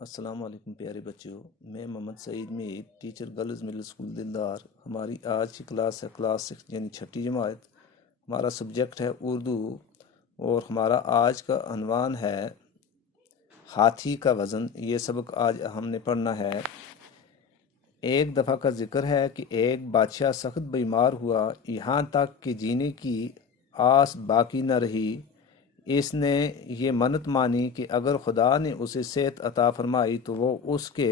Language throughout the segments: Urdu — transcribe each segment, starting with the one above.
السلام علیکم پیارے بچوں، میں محمد سعید میر، ٹیچر گرلز مڈل اسکول دلدار۔ ہماری آج کی کلاس ہے کلاس 6 یعنی چھٹی جماعت۔ ہمارا سبجیکٹ ہے اردو اور ہمارا آج کا عنوان ہے ہاتھی کا وزن۔ یہ سبق آج ہم نے پڑھنا ہے۔ ایک دفعہ کا ذکر ہے کہ ایک بادشاہ سخت بیمار ہوا، یہاں تک کہ جینے کی آس باقی نہ رہی۔ اس نے یہ منت مانی کہ اگر خدا نے اسے صحت عطا فرمائی تو وہ اس کے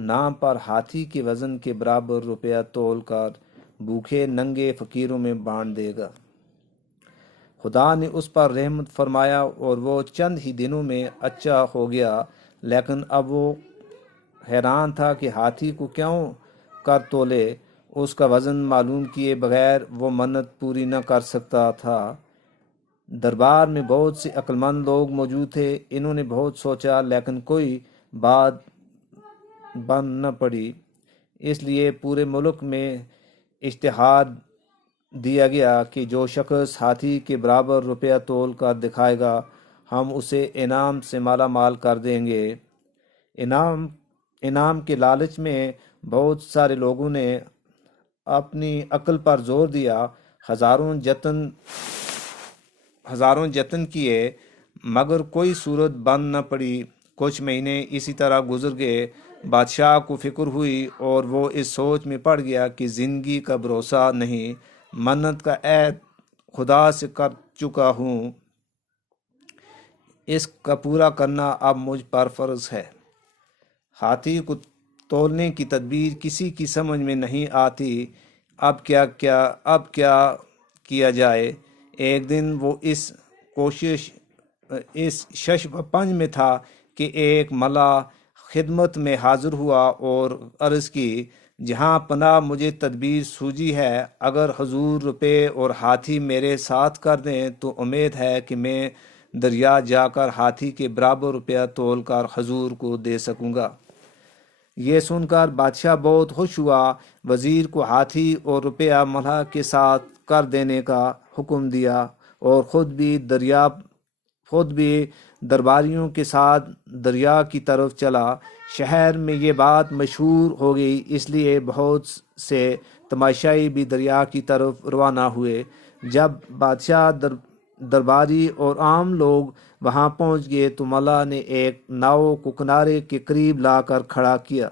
نام پر ہاتھی کے وزن کے برابر روپیہ تول کر بھوکے ننگے فقیروں میں بانٹ دے گا۔ خدا نے اس پر رحمت فرمایا اور وہ چند ہی دنوں میں اچھا ہو گیا، لیکن اب وہ حیران تھا کہ ہاتھی کو کیوں کر تولے۔ اس کا وزن معلوم کیے بغیر وہ منت پوری نہ کر سکتا تھا۔ دربار میں بہت سے عقل مند لوگ موجود تھے۔ انہوں نے بہت سوچا لیکن کوئی بات بن نہ پڑی۔ اس لیے پورے ملک میں اشتہار دیا گیا کہ جو شخص ہاتھی کے برابر روپیہ تول کر دکھائے گا ہم اسے انعام سے مالا مال کر دیں گے۔ انعام کے لالچ میں بہت سارے لوگوں نے اپنی عقل پر زور دیا۔ ہزاروں جتن کیے مگر کوئی صورت بند نہ پڑی۔ کچھ مہینے اسی طرح گزر گئے۔ بادشاہ کو فکر ہوئی اور وہ اس سوچ میں پڑ گیا کہ زندگی کا بھروسہ نہیں۔ منت کا عہد خدا سے کر چکا ہوں، اس کا پورا کرنا اب مجھ پر فرض ہے۔ ہاتھی کو تولنے کی تدبیر کسی کی سمجھ میں نہیں آتی۔ اب کیا کیا جائے؟ ایک دن وہ اس شش و پنج میں تھا کہ ایک ملا خدمت میں حاضر ہوا اور عرض کی، جہاں پناہ مجھے تدبیر سوجی ہے، اگر حضور روپے اور ہاتھی میرے ساتھ کر دیں تو امید ہے کہ میں دریا جا کر ہاتھی کے برابر روپیہ تول کر حضور کو دے سکوں گا۔ یہ سن کر بادشاہ بہت خوش ہوا۔ وزیر کو ہاتھی اور روپیہ ملا کے ساتھ کر دینے کا حکم دیا اور خود بھی درباریوں کے ساتھ دریا کی طرف چلا۔ شہر میں یہ بات مشہور ہو گئی، اس لیے بہت سے تماشائی بھی دریا کی طرف روانہ ہوئے۔ جب بادشاہ، درباری اور عام لوگ وہاں پہنچ گئے تو ملا نے ایک ناؤ کو کنارے کے قریب لا کر کھڑا کیا۔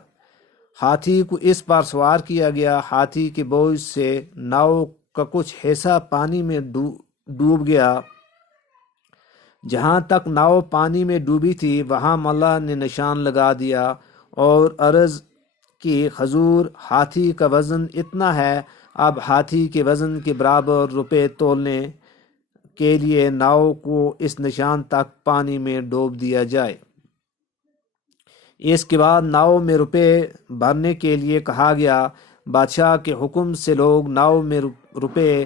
ہاتھی کو اس پر سوار کیا گیا۔ ہاتھی کے بوجھ سے ناؤ کا کچھ حصہ پانی میں ڈوب گیا۔ جہاں تک ناؤ پانی میں ڈوبی تھی وہاں ملا نے نشان لگا دیا اور عرض کی، حضور ہاتھی کا وزن اتنا ہے، اب ہاتھی کے وزن کے برابر روپے تولنے کے لیے ناؤ کو اس نشان تک پانی میں ڈوب دیا جائے۔ اس کے بعد ناؤ میں روپے بھرنے کے لیے کہا گیا۔ بادشاہ کے حکم سے لوگ ناؤ میں روپے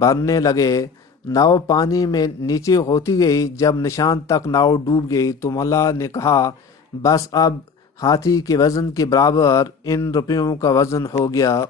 بھرنے لگے۔ ناؤ پانی میں نیچے ہوتی گئی۔ جب نشان تک ناؤ ڈوب گئی تو ملا نے کہا، بس اب ہاتھی کے وزن کے برابر ان روپیوں کا وزن ہو گیا۔